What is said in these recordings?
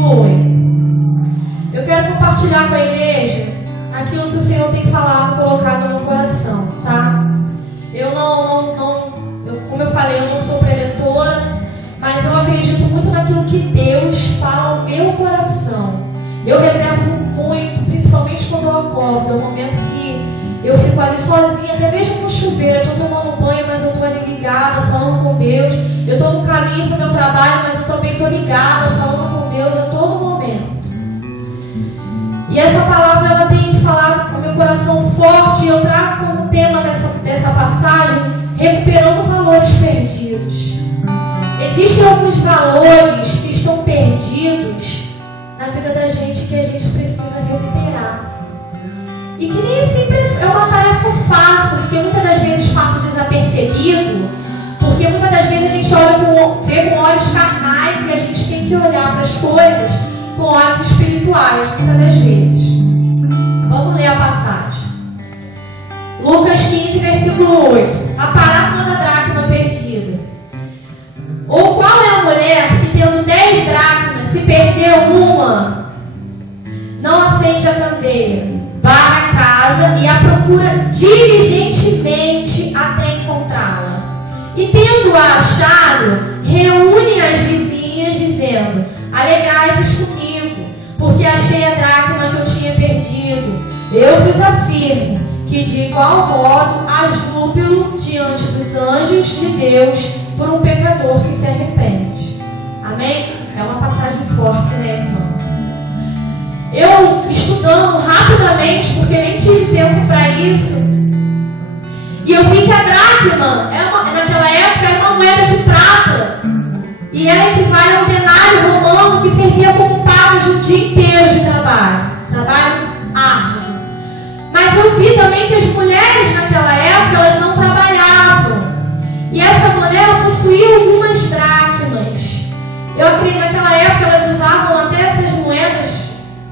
versículo 8. Eu quero compartilhar com a igreja aquilo que o Senhor tem falado, colocado no meu coração, tá? Como eu falei, eu não sou preletora, mas eu acredito muito naquilo que Deus fala ao meu coração. Eu reservo muito, principalmente quando eu acordo. É um momento que eu fico ali sozinha, até mesmo no chuveiro. Eu estou tomando banho, mas eu estou ali ligada, falando com Deus. Eu estou no caminho para o meu trabalho, mas eu também estou ligada, falando com Deus a todo momento. E essa palavra, ela tem falado com o meu coração forte. E eu trago como tema dessa passagem, recuperando valores perdidos. Existem alguns valores que estão perdidos na vida da gente que a gente precisa recuperar. E que nem sempre é uma tarefa fácil, porque muitas das vezes passa desapercebido, porque muitas das vezes a gente vê com olhos carnais e a gente tem que olhar para as coisas com olhos espirituais, muitas das vezes. Vamos ler a passagem. Lucas 15, versículo 8. A parábola da dracma perdida. Ou qual é a mulher que, tendo 10 dracmas, se perdeu uma, não acende a candeia, vai à casa e a procura diligentemente até encontrá-la. E tendo-a achado, reúne as vizinhas, dizendo: alegrai-vos comigo, porque achei a dracma que eu tinha perdido. Eu vos afirmo que de igual modo há júbilo diante dos anjos de Deus por um pecador que se arrepende. Amém? É uma passagem forte, né, irmão? Eu, estudando rapidamente, porque nem tive tempo para isso, e eu vi que a dracma, naquela época, era uma moeda de prata, e ela equivale a um denário romano que servia como pago de um dia inteiro de trabalho árduo. Mas eu vi também que as mulheres naquela época, elas não trabalhavam. E essa mulher possuía algumas dracmas. Eu acredito que naquela época elas usavam até essas moedas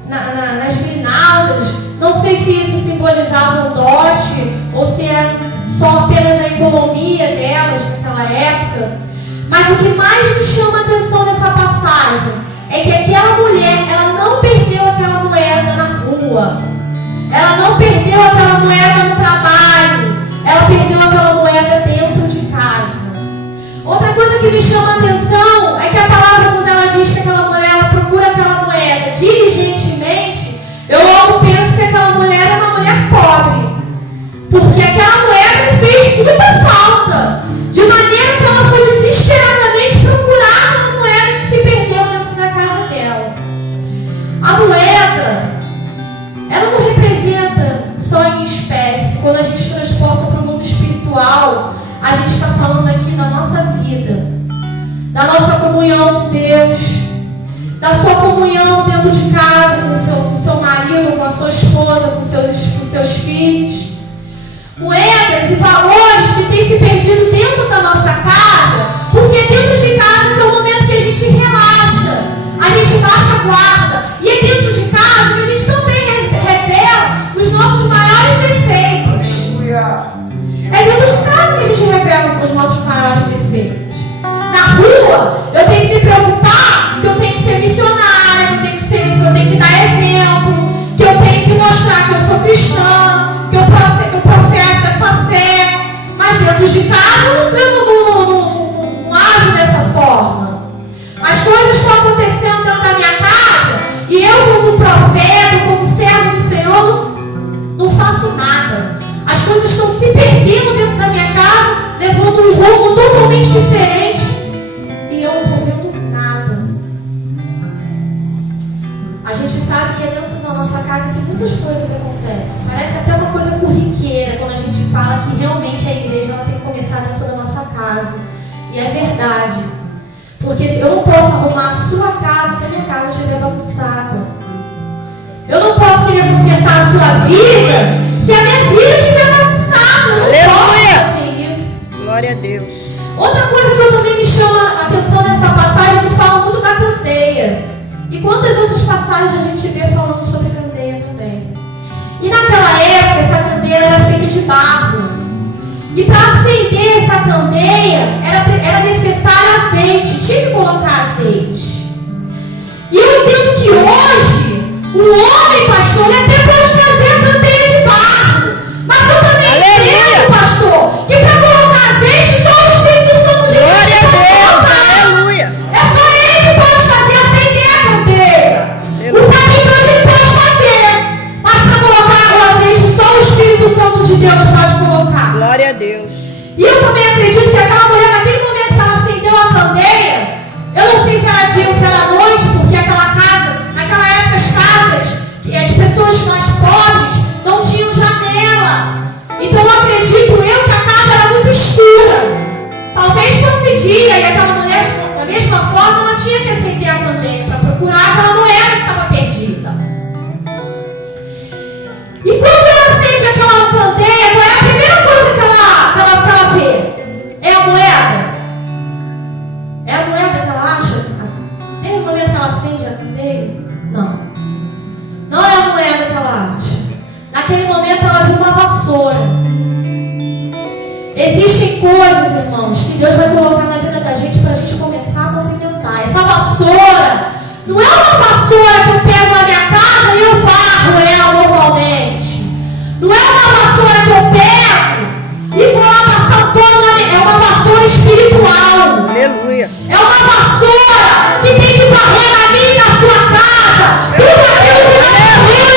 nas grinaldas. Não sei se isso simbolizava um dote ou se era só apenas a economia delas naquela época. Mas o que mais me chama a atenção nessa passagem é que aquela mulher, ela não perdeu aquela moeda na rua. Ela não perdeu aquela moeda no trabalho. Ela perdeu aquela moeda dentro de casa. Outra coisa que me chama a atenção é que a palavra, quando ela diz que aquela mulher, ela procura aquela moeda diligentemente, eu logo penso que aquela mulher é uma mulher pobre. Porque aquela moeda fez muita falta. De maneira que ela foi desesperadamente procurar aquela moeda que se perdeu dentro da casa dela. A moeda, ela não representa só em espécie. Quando a gente transporta para o mundo espiritual, a gente está falando aqui da nossa vida, da nossa comunhão com Deus, da sua comunhão dentro de casa, com o seu marido, com a sua esposa, com seus filhos. Moedas e valores que têm se perdido dentro da nossa casa, porque dentro de casa é o momento que a gente relaxa, a gente baixa a guarda, e é dentro de casa que a gente também revela os nossos maiores defeitos. É dentro de casa que a gente revela os nossos maiores defeitos. Na rua, eu tenho que me preocupar que eu tenho que ser missionária, que eu tenho que dar exemplo, que eu tenho que mostrar que eu sou cristã, que eu professo essa fé. Mas dentro de casa eu não ajo dessa forma. As coisas estão acontecendo dentro da minha casa e eu, como profeta, como servo do Senhor, não faço nada. As coisas estão se perdendo dentro da minha casa, levando um rumo totalmente diferente, e eu não estou vendo nada. A gente sabe que é dentro da nossa casa que muitas coisas acontecem. Parece até uma coisa corriqueira quando a gente fala que realmente a igreja ela tem que começar dentro da nossa casa. E é verdade. Porque eu não posso arrumar a sua casa se a minha casa estiver bagunçada. Eu não posso querer consertar a sua vida se a minha vida estiver bagunçada. Eu não posso fazer isso. Glória a Deus. Outra coisa que eu também me chama a atenção nessa passagem é que fala muito da candeia. E quantas outras passagens a gente vê falando sobre candeia também. E naquela época essa candeia era feita de barro. E para acender essa candeia era necessário azeite, tinha que colocar azeite. E eu entendo vezes era à noite, porque aquela casa, naquela época as casas, as pessoas mais pobres não tinham janela. Então eu acredito eu que a casa era muito escura. Talvez fosse dia e aquela mulher, da mesma forma, ela tinha que acender a candeia para procurar aquela moeda que estava perdida. E quando ela acende aquela candeia, qual é a primeira coisa que ela vê? É a moeda? É a moeda que ela acha? Tem um momento que ela acende a candeia? Não. Não é a moeda que ela acha. Naquele momento ela viu uma vassoura. Existem coisas, irmãos, que Deus vai colocar na vida da gente para a gente começar a movimentar. Essa vassoura não é uma vassoura que eu pego na minha casa e eu varro ela normalmente. Não é uma vassoura que eu pego e vou lá passar pano na minha... É uma vassoura espiritual. Aleluia. É uma vassoura que tem que varrer na minha e na sua casa. Tudo aquilo que não é ruim,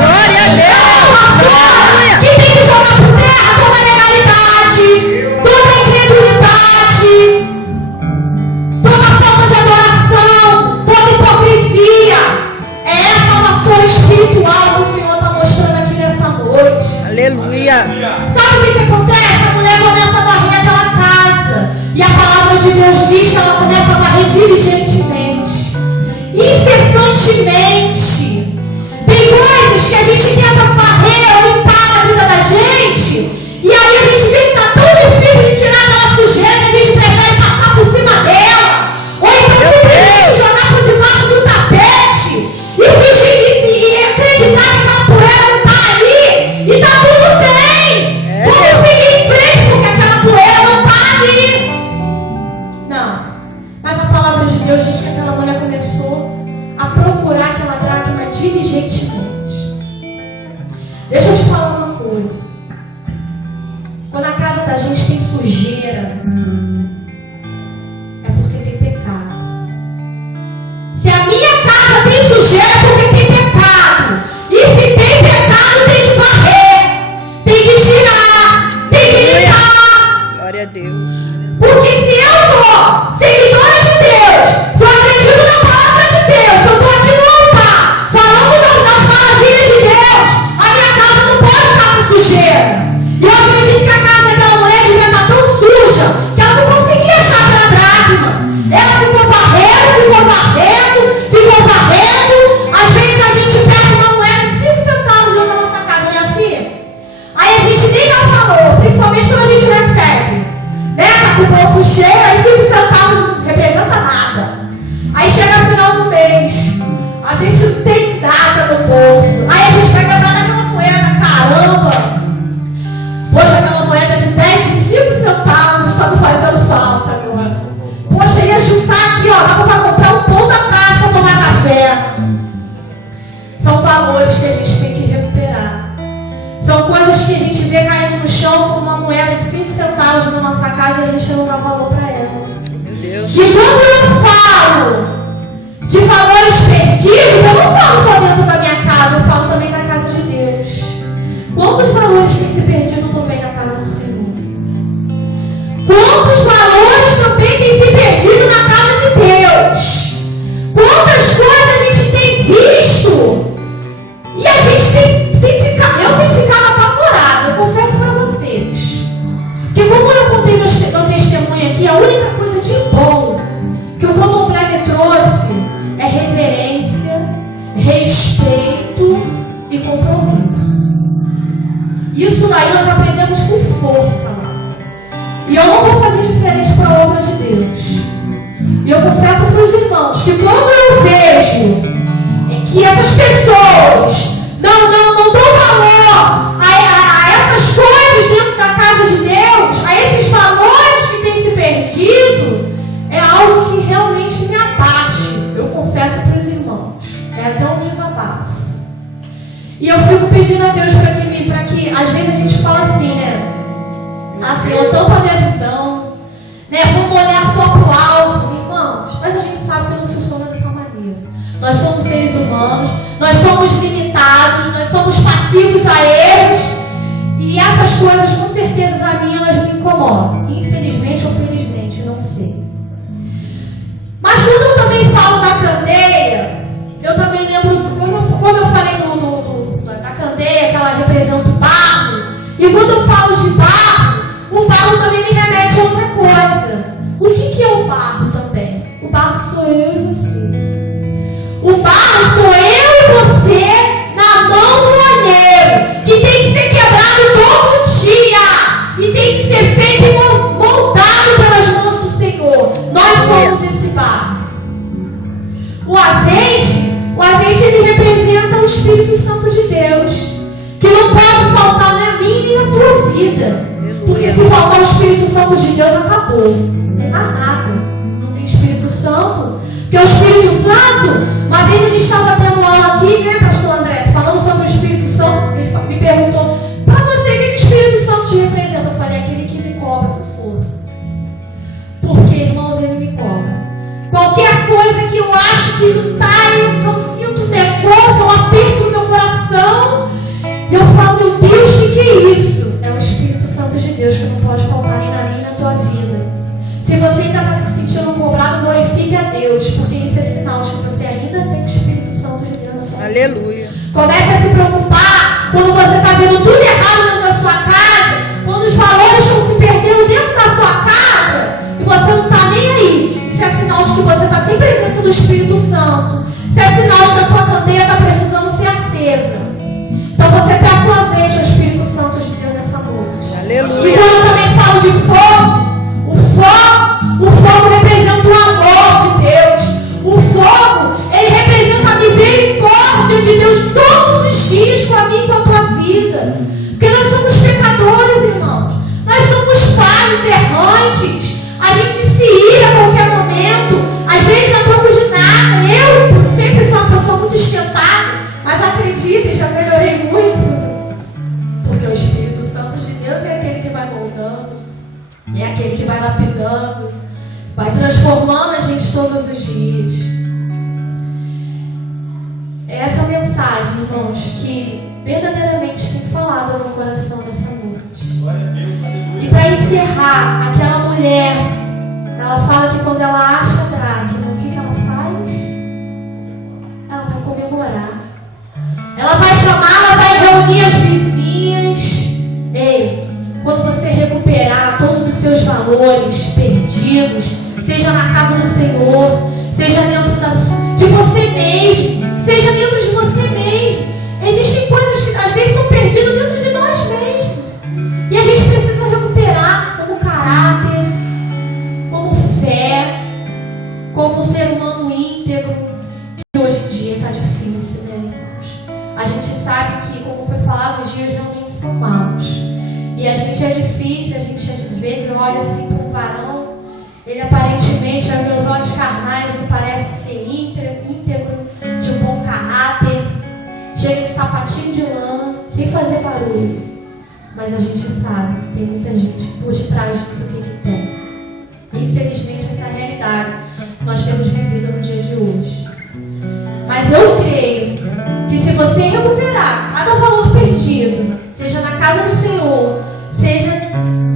Glória a Deus. é uma vassoura que tem que jogar por terra toda a legalidade, toda a incredulidade, toda falta de adoração, toda hipocrisia. É essa vassoura espiritual que o Senhor está mostrando aqui nessa noite. Aleluia. Sabe o que acontece? A mulher começa a varrer aquela casa. E a palavra de Deus diz que ela começa a varrer diligentemente, incessantemente. Tem coisas que a gente tenta varrer ou limpar a vida da gente, e aí a gente vê que está tão difícil de tirar aquela sujeira que a gente prefere passar por cima dela, ou então simplesmente jogar por debaixo do tapete e fingir e acreditar que aquela poeira não está ali e está tudo bem. Vamos seguir em frente porque aquela poeira não está ali. Não. Mas a palavra de Deus diz que aquela mulher começou a procurar aquela dracma diligentemente. Deixa eu te falar uma coisa. Quando a casa da gente tem sujeira, é porque tem pecado. Se a minha casa tem sujeira, é porque tem pecado. E se tem pecado, tem que varrer, tem que tirar, tem que limpar. Glória a Deus. Porque se eu sou seguidora de Deus, se eu acredito na palavra de Deus, eu estou aqui no altar, falando das maravilhas de Deus, a minha casa não pode estar com sujeira. E eu acredito que a casa daquela mulher devia estar tão suja que ela não conseguia achar aquela dracma. Ela ficou varrendo. Às vezes a gente pega uma moeda de 5 centavos dentro da nossa casa, não é assim? Aí a gente nem dá valor, principalmente quando a gente recebe. Tá com o bolso cheio, aí 5 centavos não representa nada. Aí chega no final do mês, a gente não tem nada no bolso. Aí a gente vai lembrar daquela moeda, caramba! Poxa, aquela moeda de 10, de 5 centavos está me fazendo falta agora. Poxa, ia juntar aqui, ó, dá para comprar um pão da tarde para tomar café. São valores que a gente tem que recuperar. São coisas que a gente vê caindo no chão como uma moeda de 5 centavos na nossa casa e a gente não dá valor para ela. Meu Deus. E quando eu falo de valores perdidos, eu não falo só dentro da minha casa, eu falo também na casa de Deus. Quantos valores têm se perdido também na casa do Senhor? Quantos valores também têm se perdido na casa de Deus? Quantas coisas a gente tem visto? E a gente tem ficado, eu tenho ficado apavorada, eu confesso para vocês. Porque como eu contei meu testemunho aqui, a única coisa de bom que o Candomblé me trouxe é reverência, respeito e compromisso. Isso daí nós aprendemos com força lá. E eu não vou fazer diferente para a obra de Deus. E eu confesso para os irmãos que quando eu vejo que essas pessoas não dão valor a essas coisas dentro da casa de Deus, a esses valores que têm se perdido, é algo que realmente me abate. Eu confesso para os irmãos. É até um desabafo. E eu fico pedindo a Deus para que às vezes a gente fala assim, né? Ah, Senhor, tampa a minha visão, né? Vamos olhar só para o alto, irmãos. Mas a gente sabe que não funciona dessa maneira. Nós somos seres humanos, nós somos limitados, nós somos passivos a eles. E essas coisas, com certeza, a mim, elas me incomodam. Infelizmente ou felizmente, não sei. Mas quando eu também O barro sou eu e você na mão do olheiro, que tem que ser quebrado todo dia e tem que ser feito e moldado pelas mãos do Senhor. Nós somos esse barro. O azeite ele representa o Espírito Santo de Deus, que não pode faltar nem a mim nem na tua vida. Porque se faltar o Espírito Santo de Deus, acabou. Não tem mais nada. Não tem Espírito Santo. Porque o Espírito Santo, uma vez a gente estava tendo aula aqui, né, pastor André, falando sobre o Espírito Santo, ele me perguntou, para você, o que o Espírito Santo te representa? Eu falei, aquele que me cobra com força. Porque, irmãos, ele me cobra. Qualquer coisa que eu acho que não está, eu sinto um negócio, um aperto no meu coração, e eu falo, meu Deus, o que é isso? É o Espírito Santo de Deus que não pode faltar nem na minha nem na tua vida. Se você ainda está se sentindo cobrado, glorifique a Deus, porque isso é sinal de que você ainda tem o Espírito Santo de Deus na sua vida. Aleluia. Comece a se preocupar quando você está vendo tudo errado dentro da sua casa, quando os valores estão se perdendo dentro da sua casa, e você não está nem aí. Isso é sinal de que você está sem presença do Espírito Santo. Isso é sinal de que a sua candeia está precisando ser acesa. Então você peça o azeite ao Espírito Santo de Deus nessa noite. Aleluia. E quando eu também falo de fogo, o fogo representa o amor de Deus. O fogo, ele representa a misericórdia de Deus todos os dias com a minha e com a tua vida. Porque nós somos pecadores, irmãos. Nós somos falhos, errantes. A gente se ira a qualquer momento. Às vezes a troco de nada. Eu sempre fui uma pessoa muito esquentada. Mas acreditem, já melhorei muito. Porque o Espírito Santo de Deus é aquele que vai moldando. É aquele que vai lapidando. Vai transformando a gente todos os dias. É essa mensagem, irmãos, que verdadeiramente tem falado ao meu coração nessa noite. E para encerrar, aquela mulher, ela fala que quando ela acha a dracma, o que ela faz? Ela vai comemorar. Ela vai chamar, ela vai reunir as vizinhas. Ei, quando você recuperar todos os seus valores perdidos, seja na casa do Senhor, seja dentro de você mesmo, seja dentro de você mesmo. Existem coisas que às vezes estão perdidas dentro de nós mesmos. E a gente precisa recuperar como caráter, como fé, como ser humano íntegro, que hoje em dia está difícil, né, irmãos? A gente sabe que, como foi falado, os dias realmente são maus. E a gente é difícil, a gente às vezes olha assim para um varão, ele aparentemente, aos meus olhos carnais, ele parece ser íntegro, de um bom caráter, chega de sapatinho de lã, sem fazer barulho. Mas a gente sabe que tem muita gente por detrás disso que tem. Infelizmente, essa é a realidade que nós temos vivido no dia de hoje. Mas eu creio que se você recuperar cada valor perdido, seja na casa do Senhor, seja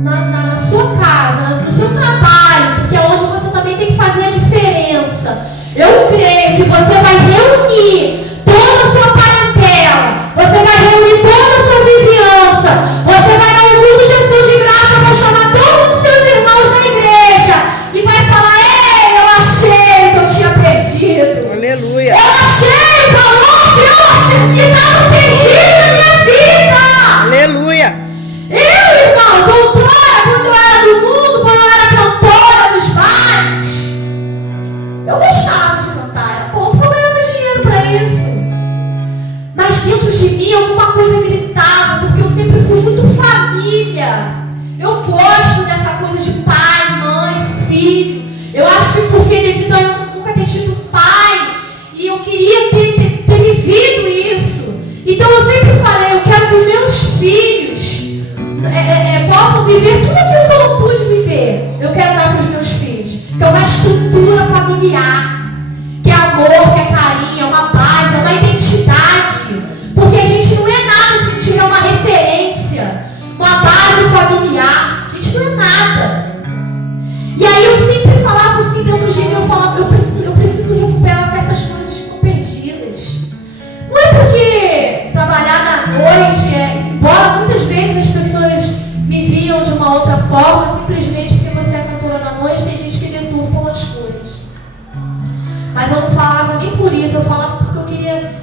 na sua casa, no seu trabalho, porque é onde você também tem que fazer a diferença. Eu creio que você vai reunir toda a sua parentela, você vai reunir toda a sua vizinhança, você vai dar um culto de ação de graça para chamar todos os seus irmãos da igreja e vai falar: ei, eu achei que eu tinha perdido. Aleluia. Eu achei o valor que eu achei que estava perdido na minha vida. Aleluia. Eu, irmãos, outrora, quando eu era do mundo, quando eu era cantora dos bares, eu gostava de cantar, era bom, porque eu ganhava dinheiro para isso. Mas dentro de mim alguma coisa gritava, porque eu sempre fui muito família. Eu gosto dessa coisa de pai, mãe, filho. Eu acho que porque devido a eu nunca ter tido pai, e eu queria ter vivido isso. Então eu sempre falei, eu quero que os meus filhos possam viver tudo aquilo que eu não pude viver. Eu quero dar para os meus filhos, que é uma estrutura familiar, que é amor, que é carinho, é uma base, é uma identidade. Porque a gente não é nada se a gente tiver uma referência, uma base familiar. A gente não é nada. E aí eu sempre falava assim dentro de mim, eu falava, eu preciso recuperar certas coisas que estão perdidas. Não é porque trabalhar na noite, embora muitas vezes as pessoas me viam de uma outra forma, simplesmente porque você é cantora da noite, tem gente que deturpa as coisas. Mas eu não falava nem por isso. isso, eu falava porque eu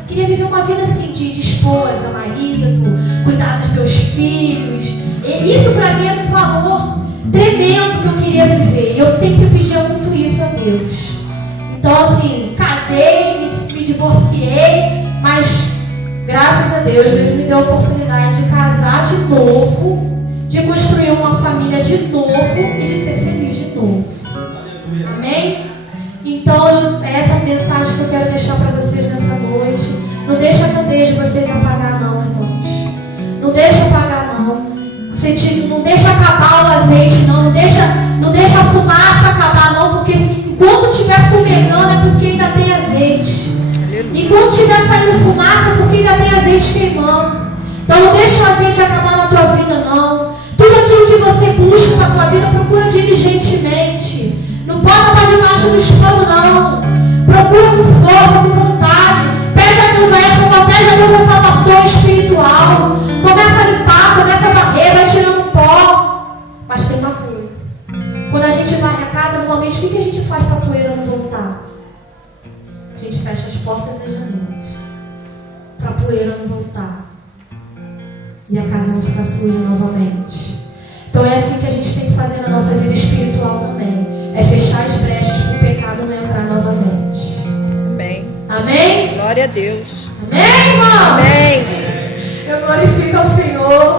queria viver uma vida assim de esposa, marido, cuidar dos meus filhos. E isso para mim era um valor tremendo que eu queria viver. E eu sempre pedia muito isso a Deus. Então assim, casei, me divorciei, mas graças a Deus me deu a oportunidade de casar de novo, de construir uma família de novo e de ser feliz de novo. Amém? Então, é essa mensagem que eu quero deixar para vocês nessa noite. Não deixa a candeia de vocês apagar não, irmãos. Não deixa apagar não. Não deixa acabar o azeite não. Não deixa a fumaça acabar não, porque enquanto estiver fumegando é porque ainda tem azeite. Enquanto estiver saindo fumaça é porque ainda tem azeite queimando. Então não deixa o azeite acabar na tua vida não. Tudo aquilo que você busca na tua vida, procura diligentemente. Não bota para debaixo do espano não. Procura com força, com vontade. Pede a Deus a salvação espiritual. Começa a limpar, começa a varrer, vai tirando o pó. Mas tem uma coisa. Quando a gente varre a casa, normalmente o que a gente faz para a poeira não voltar? A gente fecha as portas e as janelas. Para a poeira não voltar. E a casa não ficar suja novamente. Então é assim que a gente tem que fazer na nossa vida espiritual também. É fechar as brechas para o pecado não entrar novamente. Amém. Amém? Glória a Deus. Amém, irmão? Amém. Eu glorifico ao Senhor.